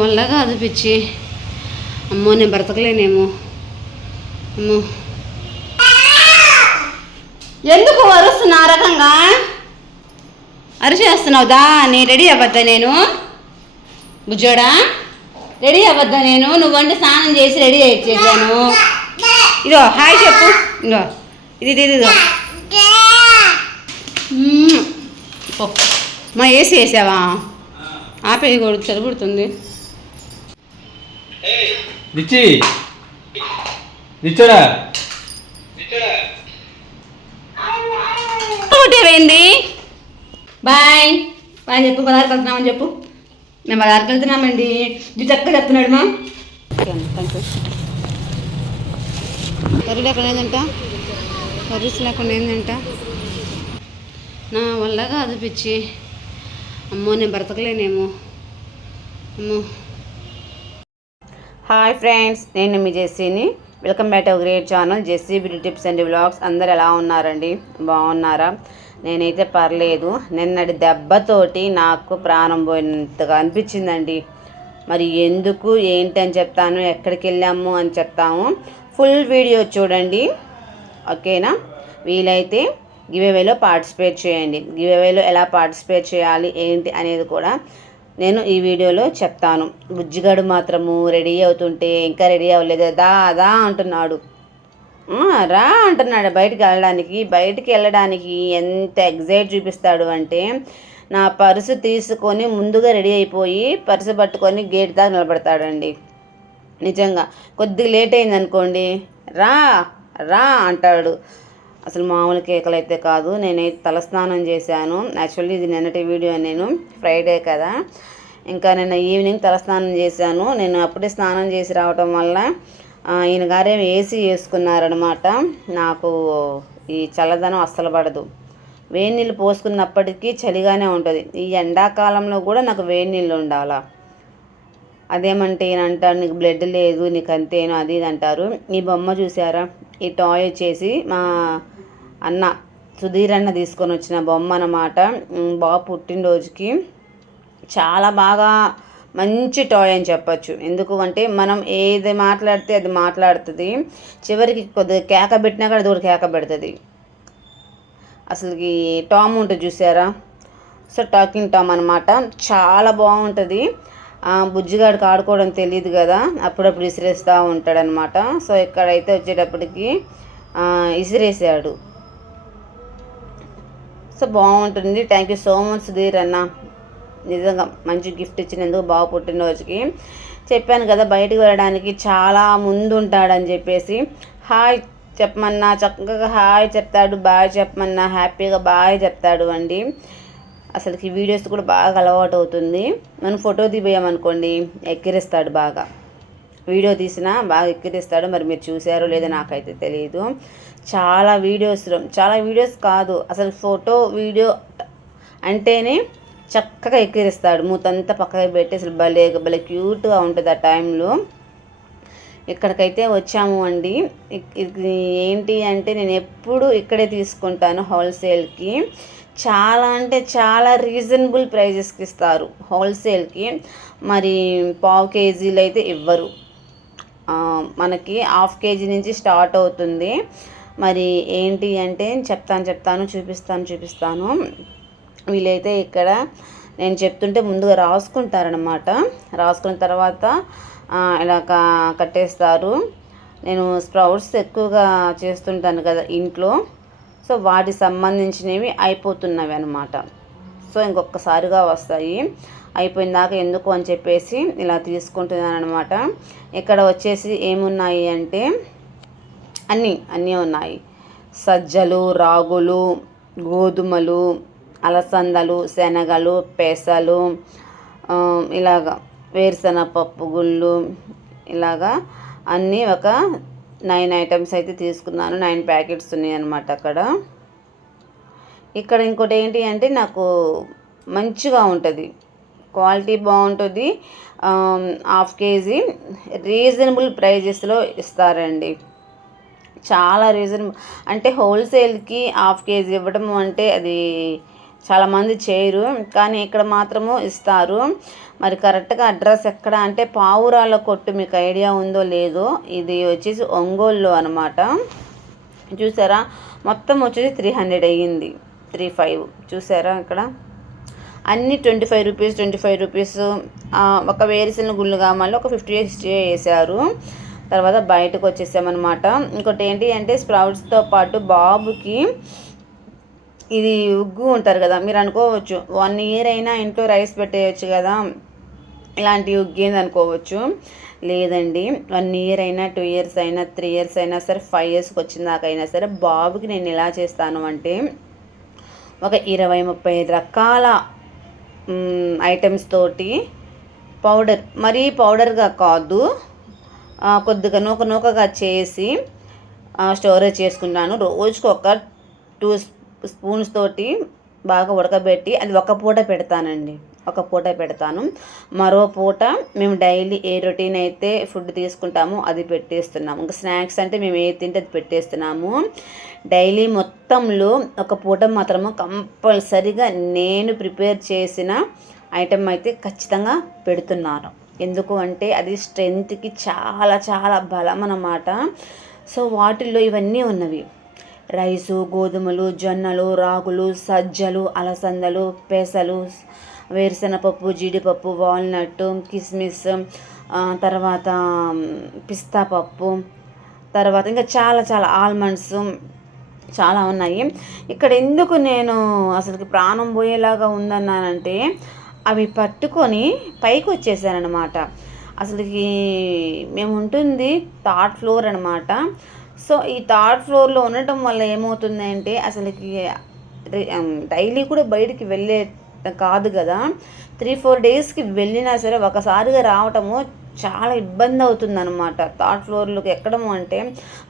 వల్ల కాదు పిచ్చి. అమ్మో నేను బ్రతకలేనేమో. అమ్మో ఎందుకు అరుస్తున్నా ఆ రకంగా అరిచేస్తున్నావు? దా నేను రెడీ అవ్వద్దా? నేను బుజ్జోడా రెడీ అవ్వద్దా? నేను నువ్వంటే స్నానం చేసి రెడీ చేశాను. ఇదో హాయ్ చెప్పు. ఇదో ఇది ఇదో మా ఏసీ వేసావా? ఆపేది కూడా చదువుతుంది. ఒకటేమైంది? బాయ్ బాయ్ చెప్పు. పదహారుకి వెళ్తున్నామని చెప్పు. మేము 16కి వెళ్తున్నామండి. ఇది చక్కగా చెప్తున్నాడు మా కర్రీ లేకుండా ఏంటంట, కర్రీస్ లేకుండా ఏంటంట. నా వల్ల కాదు పిచ్చి. అమ్మో నేను బ్రతకలేనేమో. అమ్మో. హాయ్ ఫ్రెండ్స్, నేను మీ జెస్సీని. Welcome back to great channel Jessie beauty tips and vlogs. అందరు ఎలా ఉన్నారండి? బాగున్నారా? నేనైతే పర్లేదు. నిన్నటి దెబ్బతోటి నాకు ప్రాణం పోయినంతగా అనిపించిందండి. మరి ఎందుకు ఏంటి అని చెప్తాను, ఎక్కడికి వెళ్ళాము అని చెప్తాము. ఫుల్ వీడియో చూడండి, ఓకేనా? వీలైతే గివ్అవేలో పార్టిసిపేట్ చేయండి. గివ్అవేలో ఎలా పార్టిసిపేట్ చేయాలి ఏంటి అనేది కూడా నేను ఈ వీడియోలో చెప్తాను. బుజ్జిగాడు మాత్రము రెడీ అవుతుంటే ఇంకా రెడీ అవ్వలేదు, దా అంటున్నాడు. రా అంటున్నాడు బయటికి వెళ్ళడానికి ఎంత ఎగ్జైట్ చూపిస్తాడు అంటే, నా పర్సు తీసుకొని ముందుగా రెడీ అయిపోయి పర్సు పట్టుకొని గేట్ దాకా నిలబడతాడండి. నిజంగా కొద్దిగా లేట్ అయింది అనుకోండి, రా అంటాడు. అసలు మామూలు కేకలు అయితే కాదు. నేనైతే తలస్నానం చేశాను. యాక్చువల్లీ ఇది నిన్నటి వీడియో, నేను ఫ్రైడే కదా, ఇంకా నిన్న ఈవినింగ్ తలస్నానం చేశాను. నేను అప్పుడే స్నానం చేసి రావటం వల్ల ఈయన గారేమో ఏసీ వేసుకున్నారనమాట. నాకు ఈ చల్లదనం అస్సలు పడదు. వేడి నీళ్ళు పోసుకున్నప్పటికీ చలిగానే ఉంటుంది. ఈ ఎండాకాలంలో కూడా నాకు వేడి నీళ్ళు ఉండాలా. అదేమంటే ఈయన అంటారు, నీకు బ్లడ్ లేదు, నీకు అంతేను అది ఇది అంటారు. ఈ బొమ్మ చూసారా? ఈ టాయ్ వచ్చేసి మా అన్న సుధీర్ అన్న తీసుకొని వచ్చిన బొమ్మ అన్నమాట. బాబు పుట్టినరోజుకి చాలా బాగా మంచి టాయ్ అని చెప్పచ్చు. ఎందుకు అంటే మనం ఏది మాట్లాడితే అది మాట్లాడుతుంది. చివరికి కొద్దిగా కేక పెట్టినా కూడా అది కూడా కేక పెడుతుంది. అసలుకి టామ్ ఉంటుంది చూసారా? సో టాకింగ్ టామ్ అనమాట. చాలా బాగుంటుంది. బుజ్జిగాడికి ఆడుకోవడం తెలియదు కదా, అప్పుడప్పుడు విసిరేస్తూ ఉంటాడనమాట. సో ఇక్కడైతే వచ్చేటప్పటికి విసిరేసాడు. సో బాగుంటుంది. Thank you so much Sudheer అన్న, నిజంగా మంచి గిఫ్ట్ ఇచ్చినందుకు. బాగా పుట్టినరోజుకి చెప్పాను కదా, బయటకు వెళ్ళడానికి చాలా ముందు ఉంటాడని చెప్పేసి. హాయ్ చెప్పమన్నా చక్కగా హాయ్ చెప్తాడు, బాయ్ చెప్పమన్నా హ్యాపీగా బాయ్ చెప్తాడు అండి. అసలుకి వీడియోస్ కూడా బాగా అలవాటు అవుతుంది. మనం ఫోటో దిగామనుకోండి ఎక్కిరిస్తాడు బాగా. వీడియో తీసినా బాగా ఎక్కిరిస్తాడు. మరి మీరు చూసారో లేదో నాకైతే తెలియదు. చాలా వీడియోస్ కాదు, అసలు ఫోటో వీడియో అంటేనే చక్కగా ఎక్కిరిస్తాడు. మూతంతా పక్కకి పెట్టి అసలు భలే క్యూట్గా ఉంటుంది ఆ టైంలో. ఇక్కడికైతే వచ్చాము అండి. ఇది ఏంటి అంటే, నేను ఎప్పుడు ఇక్కడే తీసుకుంటాను హోల్సేల్కి. చాలా అంటే చాలా రీజనబుల్ ప్రైజెస్కి ఇస్తారు హోల్సేల్కి. మరి పావు కేజీలు అయితే ఇవ్వరు, మనకి హాఫ్ కేజీ నుంచి స్టార్ట్ అవుతుంది. మరి ఏంటి అంటే చెప్తాను చూపిస్తాను. వీళ్ళైతే ఇక్కడ నేను చెప్తుంటే ముందుగా రాసుకుంటారనమాట. రాసుకున్న తర్వాత ఇలా కట్టేస్తారు. నేను స్ప్రౌట్స్ ఎక్కువగా చేస్తుంటాను కదా ఇంట్లో, సో వాటికి సంబంధించినవి అయిపోతున్నవి అనమాట. సో ఇంకొకసారిగా వస్తాయి. అయిపోయిన దాకా ఎందుకు అని చెప్పేసి ఇలా తీసుకుంటున్నాను అనమాట. ఇక్కడ వచ్చేసి ఏమున్నాయి అంటే అన్నీ ఉన్నాయి. సజ్జలు, రాగులు, గోధుమలు, అలసందలు, శనగలు, పెసలు, ఇలాగా వేరుశనగపప్పు గుళ్ళు, ఇలాగా అన్నీ ఒక 9 ఐటమ్స్ అయితే తీసుకున్నాను. 9 ప్యాకెట్స్ ఉన్నాయి అన్నమాట అక్కడ. ఇక్కడ ఇంకోటి ఏంటి అంటే, నాకు మంచిగా ఉంటుంది, క్వాలిటీ బాగుంటుంది. హాఫ్ కేజీ రీజనబుల్ ప్రైజెస్లో ఇస్తారండి. చాలా రీజనబుల్ అంటే హోల్సేల్కి హాఫ్ కేజీ ఇవ్వడం అంటే అది చాలామంది చేయరు, కానీ ఇక్కడ మాత్రము ఇస్తారు. మరి కరెక్ట్గా అడ్రస్ ఎక్కడ అంటే పావురాల కొట్టు, మీకు ఐడియా ఉందో లేదో, ఇది వచ్చేసి ఒంగోలులో అనమాట. చూసారా, మొత్తం వచ్చేసి 300 అయ్యింది, 35. చూసారా ఇక్కడ అన్నీ 25 రూపీస్. ఒక వేరుశెనగ గుళ్ళు కావాలి, ఒక 50 వేసారు. తర్వాత బయటకు వచ్చేసామన్నమాట. ఇంకోటి ఏంటి అంటే స్ప్రౌట్స్తో పాటు బాబుకి ఇది ఉగ్గు ఉంటారు కదా, మీరు అనుకోవచ్చు 1 ఇయర్ అయినా ఇంట్లో రైస్ పెట్టేయచ్చు కదా, ఇలాంటి ఉగ్గు ఏంది అనుకోవచ్చు. లేదండి, 1 ఇయర్ అయినా 2 ఇయర్స్ అయినా 3 ఇయర్స్ అయినా సరే 5 ఇయర్స్కి వచ్చిన దాకైనా సరే బాబుకి నేను ఎలా చేస్తాను అంటే ఒక 20-30 రకాల ఐటమ్స్ తోటి పౌడర్, మరీ పౌడర్గా కాదు, కొద్దిగా నూకగా చేసి స్టోరేజ్ చేసుకుంటాను. రోజుకు ఒక 2 స్పూన్స్ తోటి బాగా ఉడకబెట్టి అది ఒక పూట పెడతానండి, ఒక పూట పెడతాను. మరో పూట మేము డైలీ ఏ రొటీన్ అయితే ఫుడ్ తీసుకుంటామో అది పెట్టేస్తున్నాము. ఇంకా స్నాక్స్ అంటే మేము ఏది తింటే అది పెట్టేస్తున్నాము. డైలీ మొత్తంలో ఒక పూట మాత్రము కంపల్సరీగా నేను ప్రిపేర్ చేసిన ఐటెం అయితే ఖచ్చితంగా పెడుతున్నాను. ఎందుకు అంటే అది స్ట్రెంగ్త్కి చాలా చాలా బలం అన్నమాట. సో వాటిల్లో ఇవన్నీ ఉన్నవి: రైసు, గోధుమలు, జొన్నలు, రాగులు, సజ్జలు, అలసందలు, పెసలు, వేరుశనగపప్పు, జీడిపప్పు, వాల్నట్, కిస్మిస్, తర్వాత పిస్తా పప్పు, తర్వాత ఇంకా చాలా చాలా ఆల్మండ్స్ చాలా ఉన్నాయి. ఇక్కడ ఎందుకు నేను అసలుకి ప్రాణం పోయేలాగా ఉందన్నానంటే అవి పట్టుకొని పైకి వచ్చేసానమాట. అసలుకి మేము ఉంటుంది 3rd ఫ్లోర్ అనమాట. సో ఈ 3rd ఫ్లోర్లో ఉండటం వల్ల ఏమవుతుంది అంటే అసలుకి డైలీ కూడా బయటికి వెళ్ళే కాదు కదా, 3-4 డేస్కి వెళ్ళినా సరే ఒకసారిగా రావటము చాలా ఇబ్బంది అవుతుందన్నమాట. 3rd ఫ్లోర్లోకి ఎక్కడము అంటే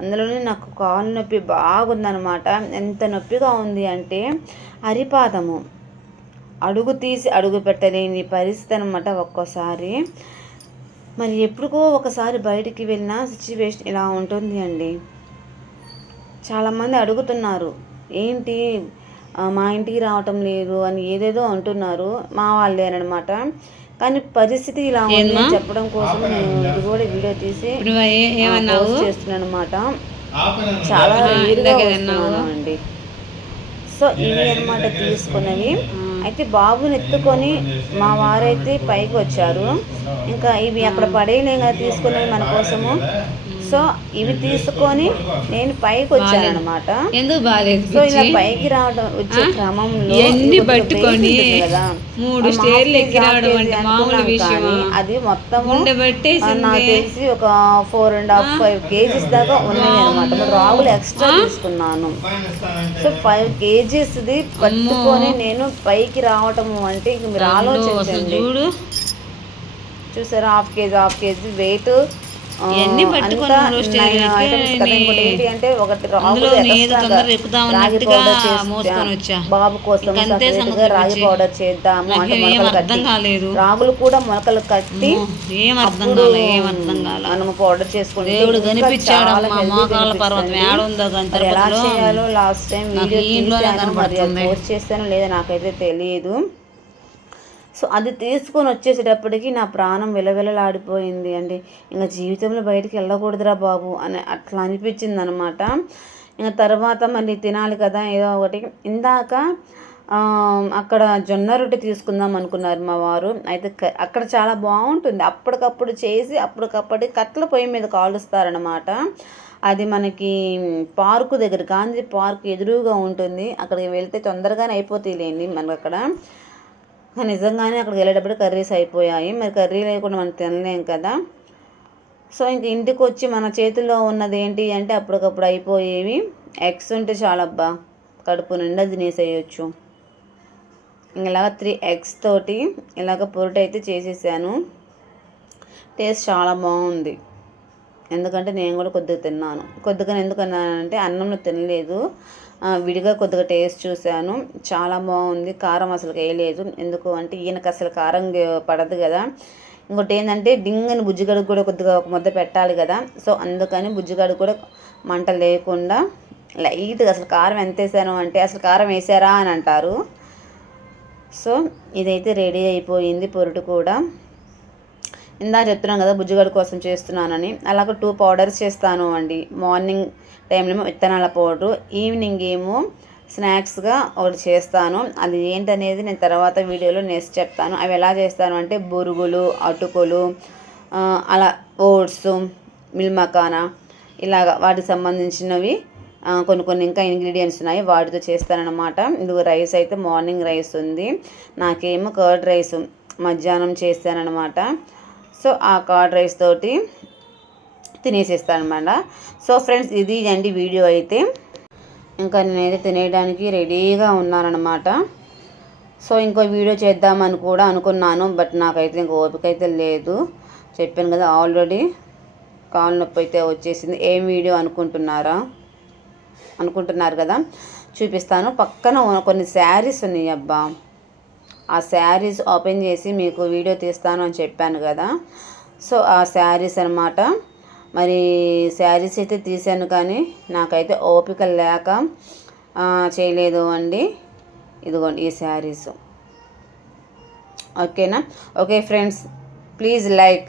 అందులోనే నాకు కాలు నొప్పి బాగుందనమాట. ఎంత నొప్పిగా ఉంది అంటే అరిపాదము అడుగు తీసి అడుగు పెట్టలేని పరిస్థితి అనమాట ఒక్కోసారి. మరి ఎప్పుడుకో ఒకసారి బయటికి వెళ్ళిన సిచ్యువేషన్ ఇలా ఉంటుంది అండి. చాలామంది అడుగుతున్నారు, ఏంటి మా ఇంటికి రావటం లేదు అని ఏదేదో అంటున్నారు, మా వాళ్ళేనమాట. కానీ పరిస్థితి ఇలా ఉంది చెప్పడం కోసం నేను ఇది కూడా వీడియో తీసి పోస్ట్ చేస్తున్నాను అనమాట. చాలా రేరుగా వస్తున్నాను అండి. సో ఇవి అనమాట తీసుకున్నవి. అయితే బాబుని ఎత్తుకొని మా వారైతే పైకి వచ్చారు. ఇంకా ఇవి అక్కడ పడేయలేం కదా తీసుకున్నవి మన కోసము. సో ఇవి తీసుకొని నేను పైకి వచ్చాను అనమాట. సో ఇలా పైకి రావడం వచ్చే క్రమంలో కదా 3 స్టేర్లు ఎక్కి రావడం అంటే మామూలు విషయం. అది మొత్తం నాకు తెలిసి ఒక 4.5-5 kgs దాకా ఉన్నాయి అనమాట. రాగులు ఎక్స్ట్రా తీసుకున్నాను. సో 5 kgsది పట్టుకొని నేను పైకి రావటము అంటే ఇంక మీరు ఆలోచించండి. చూసారా, హాఫ్ కేజీ వెయిట్ ఏంటి అంటే ఒకటి రాగి పౌడర్ చేసి బాబు కోసం రాగి పౌడర్ చేద్దాము అంటే మొలకలు కట్టి, రాగులు కూడా మొలకలు కట్టి మనము పౌడర్ చేసుకుంటే ఎలా చేయాలో లాస్ట్ టైం వీడియో పోస్ట్ చేస్తాను లేదా నాకైతే తెలియదు. సో అది తీసుకొని వచ్చేసేటప్పటికి నా ప్రాణం విలవిలలాడిపోయింది అండి. ఇంకా జీవితంలో బయటికి వెళ్ళకూడదురా బాబు అని అట్లా అనిపించింది అనమాట. ఇంకా తర్వాత మళ్ళీ తినాలి కదా ఏదో ఒకటి. ఇందాక అక్కడ జొన్న రొట్టె తీసుకుందాం అనుకున్నారు మా వారు. అయితే అక్కడ చాలా బాగుంటుంది, అప్పటికప్పుడు చేసి అప్పటికప్పటి కట్ల పొయ్యి మీద కాలుస్తారనమాట. అది మనకి పార్కు దగ్గర, గాంధీ పార్క్ ఎదురుగా ఉంటుంది. అక్కడికి వెళ్తే తొందరగానే అయిపోతాయిలేండి మనకు అక్కడ. నిజంగానే అక్కడికి వెళ్ళేటప్పుడు కర్రీస్ అయిపోయాయి. మరి కర్రీ లేకుండా మనం తినలేం కదా. సో ఇంక ఇంటికి వచ్చి మన చేతుల్లో ఉన్నది ఏంటి అంటే అప్పటికప్పుడు అయిపోయేవి ఎగ్స్ ఉంటే చాలబ్బా, కడుపు నిండా తినేసేయచ్చు. ఇలాగ 3 eggs తోటి ఇలాగ పొరుటు అయితే చేసేసాను. టేస్ట్ చాలా బాగుంది. ఎందుకంటే నేను కూడా కొద్దిగా తిన్నాను. కొద్దిగా ఎందుకన్నానంటే అన్నంలో తినలేదు, విడిగా కొద్దిగా టేస్ట్ చూశాను. చాలా బాగుంది. కారం అసలు వేయలేదు. ఎందుకు అంటే ఈయనకు అసలు కారం పడదు కదా. ఇంకోటి ఏంటంటే డింగని బుజ్జిగడికి కూడా కొద్దిగా ఒక ముద్ద పెట్టాలి కదా. సో అందుకని బుజ్జిగడికి కూడా మంట లేకుండా లైట్గా, అసలు కారం ఎంత వేసాను అంటే అసలు కారం వేసారా అని అంటారు. సో ఇదైతే రెడీ అయిపోయింది పొరుటు కూడా. ఇందాక చెప్తున్నాను కదా బుజ్జిగడ్డ కోసం చేస్తున్నానని. అలాగే 2 పౌడర్స్ చేస్తాను అండి. మార్నింగ్ టైంలో ఏమో విత్తనాల పౌడరు, ఈవినింగ్ ఏమో స్నాక్స్గా ఒకటి చేస్తాను. అది ఏంటనేది నేను తర్వాత వీడియోలో నెక్స్ట్ చెప్తాను. అవి ఎలా చేస్తాను అంటే బొరుగులు, అటుకులు, అలా ఓట్స్, మిల్మకానా ఇలాగ వాటికి సంబంధించినవి కొన్ని ఇంకా ఇంగ్రీడియంట్స్ ఉన్నాయి, వాటితో చేస్తానన్నమాట. ఇదిగో రైస్ అయితే మార్నింగ్ రైస్ ఉంది, నాకేమో కర్డ్ రైస్ మధ్యాహ్నం చేస్తానన్నమాట. సో ఆ కర్డ్ రైస్ తోటి తినేసేస్తాను అనమాట. సో ఫ్రెండ్స్ ఇది అండి వీడియో అయితే. ఇంకా నేనైతే తినేయడానికి రెడీగా ఉన్నానన్నమాట. సో ఇంకో వీడియో చేద్దామని కూడా అనుకున్నాను, బట్ నాకైతే ఇంకో ఓపిక అయితే లేదు. చెప్పాను కదా ఆల్రెడీ కాలు నొప్పి అయితే వచ్చేసింది. ఏం వీడియో అనుకుంటున్నారు కదా, చూపిస్తాను. పక్కన కొన్ని శారీస్ ఉన్నాయి అబ్బా, ఆ శారీస్ ఓపెన్ చేసి మీకు వీడియో తీస్తాను అని చెప్పాను కదా. సో ఆ శారీస్ అనమాట. మరి శారీస్ అయితే తీసాను కానీ నాకైతే ఓపిక లేక చేయలేదు అండి. ఇదిగోండి ఈ శారీస్. ఓకేనా? Okay friends, please like